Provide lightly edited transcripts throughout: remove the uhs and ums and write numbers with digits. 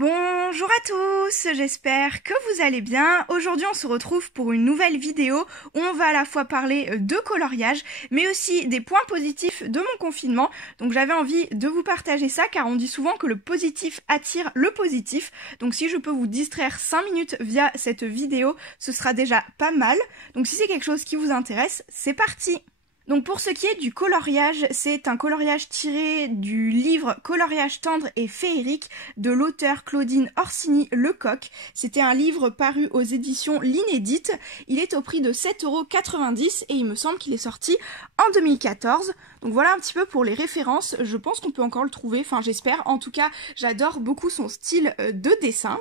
Bonjour à tous, j'espère que vous allez bien. Aujourd'hui on se retrouve pour une nouvelle vidéo où on va à la fois parler de coloriage mais aussi des points positifs de mon confinement. Donc j'avais envie de vous partager ça car on dit souvent que le positif attire le positif. Donc si je peux vous distraire 5 minutes via cette vidéo, ce sera déjà pas mal. Donc si c'est quelque chose qui vous intéresse, c'est parti! Donc pour ce qui est du coloriage, c'est un coloriage tiré du livre Coloriage tendre et féerique de l'auteur Claudine Orsini-Lecoq. C'était un livre paru aux éditions L'Inédite. Il est au prix de 7,90 € et il me semble qu'il est sorti en 2014. Donc voilà un petit peu pour les références. Je pense qu'on peut encore le trouver, enfin j'espère. En tout cas, j'adore beaucoup son style de dessin.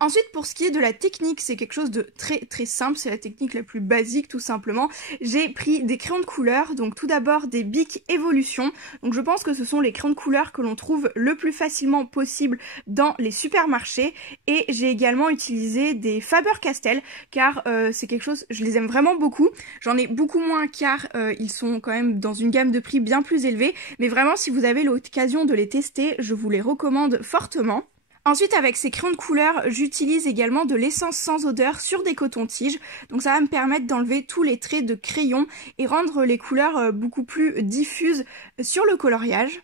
Ensuite, pour ce qui est de la technique, c'est quelque chose de très simple, c'est la technique la plus basique tout simplement. J'ai pris des crayons de couleur, donc tout d'abord des Bic Evolution. Donc je pense que ce sont les crayons de couleur que l'on trouve le plus facilement possible dans les supermarchés. Et j'ai également utilisé des Faber-Castell, car c'est quelque chose, je les aime vraiment beaucoup. J'en ai beaucoup moins car ils sont quand même dans une gamme de prix bien plus élevée. Mais vraiment, si vous avez l'occasion de les tester, je vous les recommande fortement. Ensuite, avec ces crayons de couleur, j'utilise également de l'essence sans odeur sur des cotons-tiges. Donc ça va me permettre d'enlever tous les traits de crayon et rendre les couleurs beaucoup plus diffuses sur le coloriage.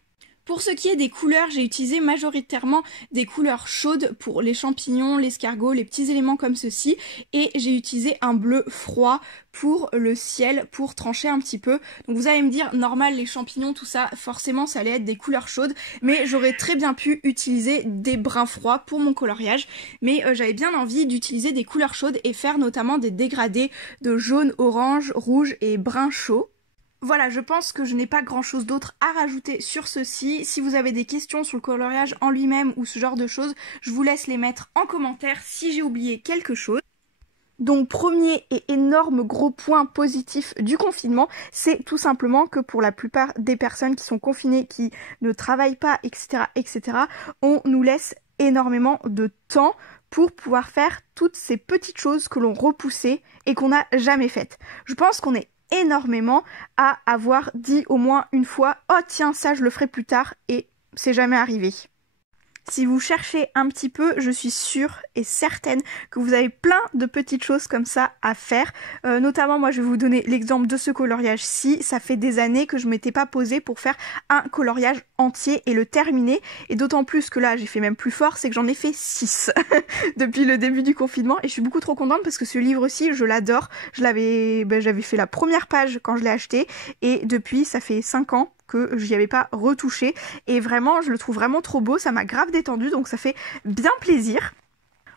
Pour ce qui est des couleurs, j'ai utilisé majoritairement des couleurs chaudes pour les champignons, l'escargot, les petits éléments comme ceci. Et j'ai utilisé un bleu froid pour le ciel, pour trancher un petit peu. Donc vous allez me dire, normal, les champignons, tout ça, forcément ça allait être des couleurs chaudes. Mais j'aurais très bien pu utiliser des bruns froids pour mon coloriage. Mais j'avais bien envie d'utiliser des couleurs chaudes et faire notamment des dégradés de jaune, orange, rouge et brun chaud. Voilà, je pense que je n'ai pas grand chose d'autre à rajouter sur ceci. Si vous avez des questions sur le coloriage en lui-même ou ce genre de choses, je vous laisse les mettre en commentaire si j'ai oublié quelque chose. Donc premier et énorme gros point positif du confinement, c'est tout simplement que pour la plupart des personnes qui sont confinées, qui ne travaillent pas, etc., on nous laisse énormément de temps pour pouvoir faire toutes ces petites choses que l'on repoussait et qu'on n'a jamais faites. Je pense qu'on est énormément à avoir dit au moins une fois « Oh tiens, ça je le ferai plus tard » et c'est jamais arrivé. Si vous cherchez un petit peu, je suis sûre et certaine que vous avez plein de petites choses comme ça à faire. Notamment, moi, je vais vous donner l'exemple de ce coloriage-ci. Ça fait des années que je m'étais pas posée pour faire un coloriage entier et le terminer. Et d'autant plus que là, j'ai fait même plus fort, c'est que j'en ai fait 6 depuis le début du confinement. Et je suis beaucoup trop contente parce que ce livre-ci, je l'adore. J'avais fait la première page quand je l'ai acheté. Et depuis, ça fait 5 ans que j'y avais pas retouché et vraiment je le trouve vraiment trop beau, ça m'a grave détendu donc ça fait bien plaisir.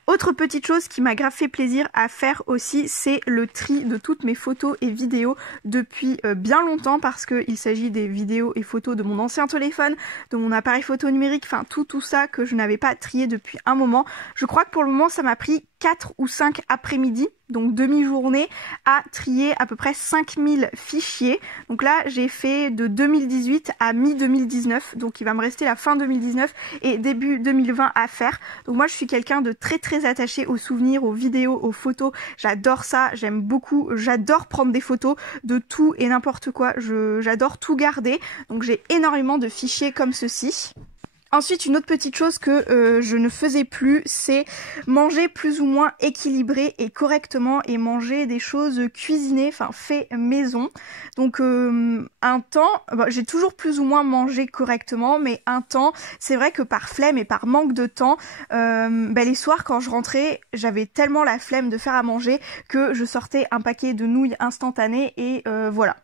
Autre petite chose qui m'a grave fait plaisir à faire aussi, c'est le tri de toutes mes photos et vidéos depuis bien longtemps parce qu'il s'agit des vidéos et photos de mon ancien téléphone, de mon appareil photo numérique, enfin tout ça que je n'avais pas trié depuis un moment. Je crois que pour le moment ça m'a pris 4 ou 5 après-midi, donc demi-journée, à trier à peu près 5000 fichiers. Donc là, j'ai fait de 2018 à mi-2019, donc il va me rester la fin 2019 et début 2020 à faire. Donc moi, je suis quelqu'un de très attaché aux souvenirs, aux vidéos, aux photos. J'adore ça, j'aime beaucoup, j'adore prendre des photos de tout et n'importe quoi. J'adore tout garder, donc j'ai énormément de fichiers comme ceci. Ensuite, une autre petite chose que je ne faisais plus, c'est manger plus ou moins équilibré et correctement et manger des choses cuisinées, enfin fait maison. Donc un temps, j'ai toujours plus ou moins mangé correctement, mais un temps, c'est vrai que par flemme et par manque de temps, les soirs quand je rentrais, j'avais tellement la flemme de faire à manger que je sortais un paquet de nouilles instantanées et voilà.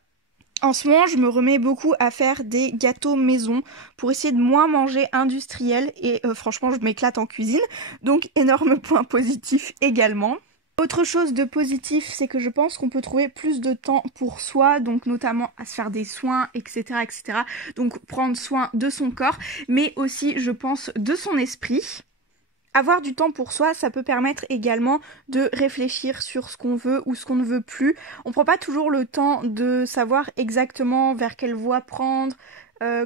En ce moment, je me remets beaucoup à faire des gâteaux maison pour essayer de moins manger industriel et franchement, je m'éclate en cuisine. Donc, énorme point positif également. Autre chose de positif, c'est que je pense qu'on peut trouver plus de temps pour soi, donc notamment à se faire des soins, etc., etc. Donc, prendre soin de son corps, mais aussi, je pense, de son esprit. Avoir du temps pour soi, ça peut permettre également de réfléchir sur ce qu'on veut ou ce qu'on ne veut plus. On prend pas toujours le temps de savoir exactement vers quelle voie prendre,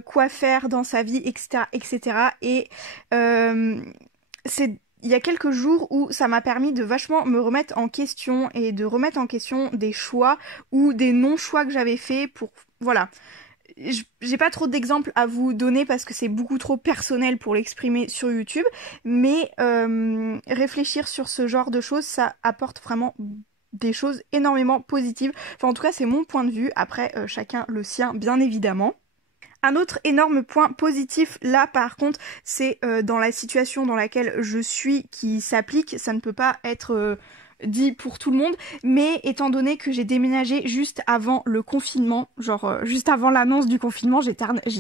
quoi faire dans sa vie, etc., etc. Et il y a quelques jours où ça m'a permis de vachement me remettre en question et de remettre en question des choix ou des non-choix que j'avais faits pour... Voilà. j'ai pas trop d'exemples à vous donner parce que c'est beaucoup trop personnel pour l'exprimer sur YouTube, mais réfléchir sur ce genre de choses, ça apporte vraiment des choses énormément positives. Enfin, en tout cas, c'est mon point de vue. Après, chacun le sien, bien évidemment. Un autre énorme point positif, là par contre, c'est dans la situation dans laquelle je suis qui s'applique. Ça ne peut pas être dit pour tout le monde, mais étant donné que j'ai déménagé juste avant le confinement, genre juste avant l'annonce du confinement, j'ai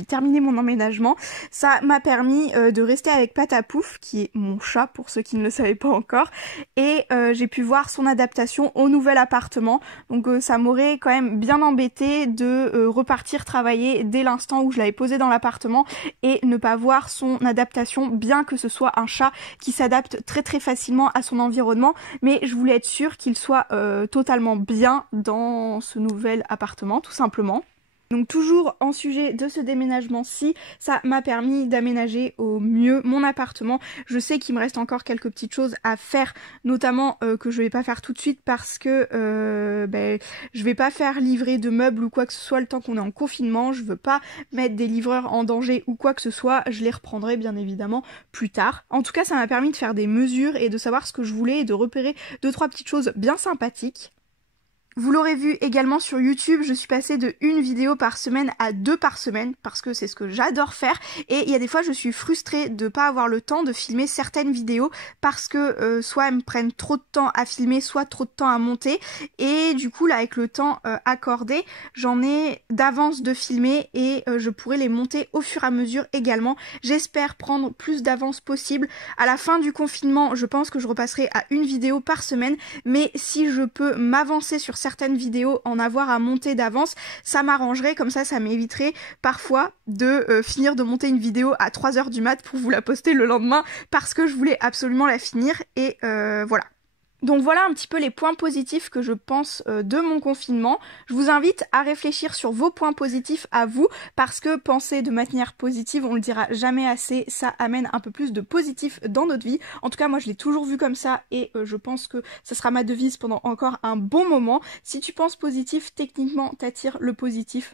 terminé mon emménagement, ça m'a permis de rester avec Patapouf, qui est mon chat pour ceux qui ne le savaient pas encore, et j'ai pu voir son adaptation au nouvel appartement, donc ça m'aurait quand même bien embêté de repartir travailler dès l'instant où je l'avais posé dans l'appartement et ne pas voir son adaptation, bien que ce soit un chat qui s'adapte très très facilement à son environnement, mais je voulais être sûre qu'il soit totalement bien dans ce nouvel appartement, tout simplement. Donc toujours en sujet de ce déménagement-ci, ça m'a permis d'aménager au mieux mon appartement. Je sais qu'il me reste encore quelques petites choses à faire, notamment que je vais pas faire tout de suite parce que je vais pas faire livrer de meubles ou quoi que ce soit le temps qu'on est en confinement. Je veux pas mettre des livreurs en danger ou quoi que ce soit. Je les reprendrai bien évidemment plus tard. En tout cas, ça m'a permis de faire des mesures et de savoir ce que je voulais et de repérer 2-3 petites choses bien sympathiques. Vous l'aurez vu également sur YouTube, je suis passée de 1 vidéo par semaine à 2 par semaine parce que c'est ce que j'adore faire et il y a des fois je suis frustrée de pas avoir le temps de filmer certaines vidéos parce que soit elles me prennent trop de temps à filmer, soit trop de temps à monter et du coup là avec le temps accordé, j'en ai d'avance de filmer et je pourrai les monter au fur et à mesure également. J'espère prendre plus d'avance possible. À la fin du confinement, je pense que je repasserai à 1 vidéo par semaine, mais si je peux m'avancer sur certaines vidéos, en avoir à monter d'avance, ça m'arrangerait, comme ça m'éviterait parfois de finir de monter une vidéo à 3h du mat pour vous la poster le lendemain parce que je voulais absolument la finir et voilà. Donc voilà un petit peu les points positifs que je pense de mon confinement. Je vous invite à réfléchir sur vos points positifs à vous parce que penser de manière positive, on le dira jamais assez, ça amène un peu plus de positif dans notre vie. En tout cas, moi je l'ai toujours vu comme ça et je pense que ça sera ma devise pendant encore un bon moment. Si tu penses positif, techniquement t'attires le positif.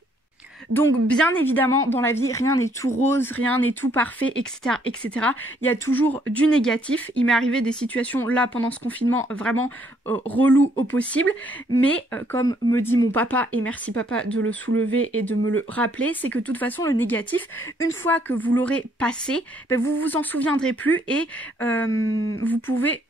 Donc bien évidemment dans la vie rien n'est tout rose, rien n'est tout parfait, etc. etc. Il y a toujours du négatif. Il m'est arrivé des situations là pendant ce confinement vraiment relou au possible, mais comme me dit mon papa, et merci papa de le soulever et de me le rappeler, c'est que de toute façon le négatif, une fois que vous l'aurez passé, vous vous en souviendrez plus et vous pouvez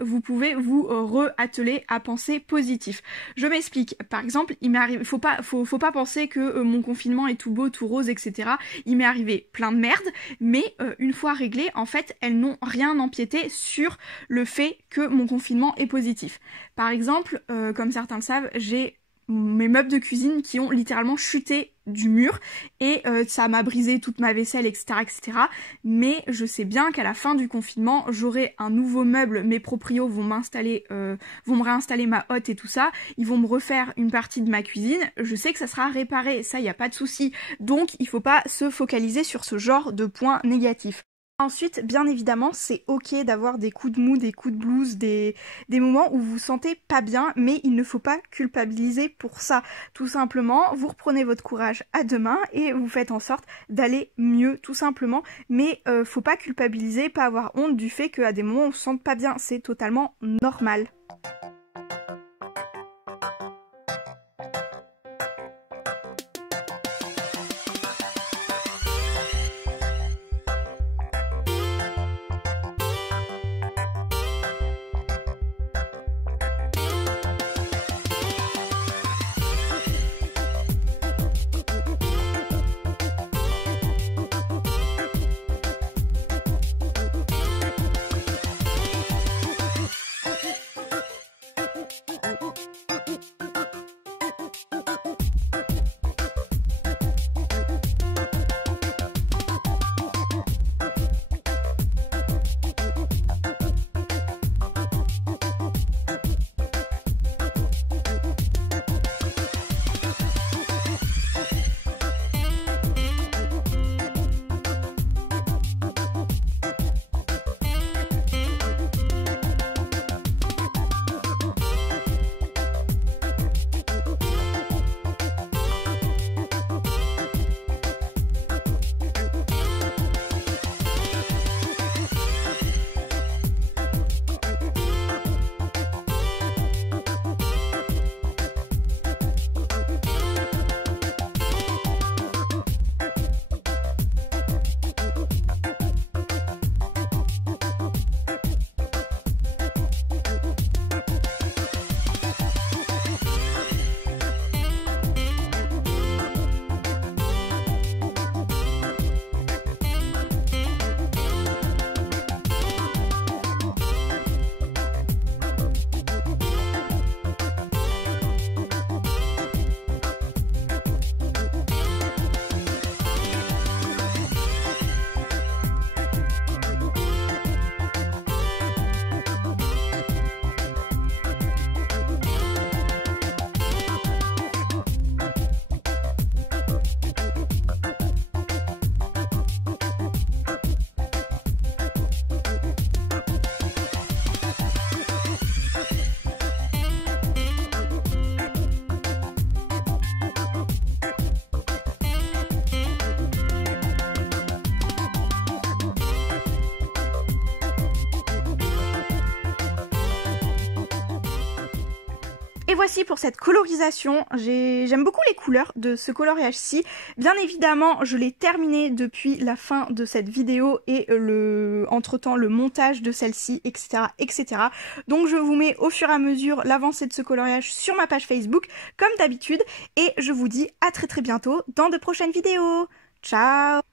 vous re-atteler à penser positif. Je m'explique. Par exemple, il m'est arrivé, faut pas penser que mon confinement est tout beau, tout rose, etc. Il m'est arrivé plein de merde, mais une fois réglées, en fait, elles n'ont rien empiété sur le fait que mon confinement est positif. Par exemple, comme certains le savent, j'ai mes meubles de cuisine qui ont littéralement chuté du mur et ça m'a brisé toute ma vaisselle, etc., etc. Mais je sais bien qu'à la fin du confinement, j'aurai un nouveau meuble, mes proprios vont me réinstaller ma hotte et tout ça, ils vont me refaire une partie de ma cuisine, je sais que ça sera réparé, ça y a pas de souci. Donc il faut pas se focaliser sur ce genre de points négatifs. Ensuite, bien évidemment, c'est ok d'avoir des coups de mou, des coups de blues, des moments où vous vous sentez pas bien, mais il ne faut pas culpabiliser pour ça. Tout simplement, vous reprenez votre courage à deux mains et vous faites en sorte d'aller mieux, tout simplement. Mais faut pas culpabiliser, pas avoir honte du fait qu'à des moments on se sente pas bien, c'est totalement normal. Et voici pour cette colorisation, j'aime beaucoup les couleurs de ce coloriage-ci. Bien évidemment, je l'ai terminé depuis la fin de cette vidéo et entre-temps le montage de celle-ci, etc., etc. Donc je vous mets au fur et à mesure l'avancée de ce coloriage sur ma page Facebook, comme d'habitude, et je vous dis à très bientôt dans de prochaines vidéos. Ciao!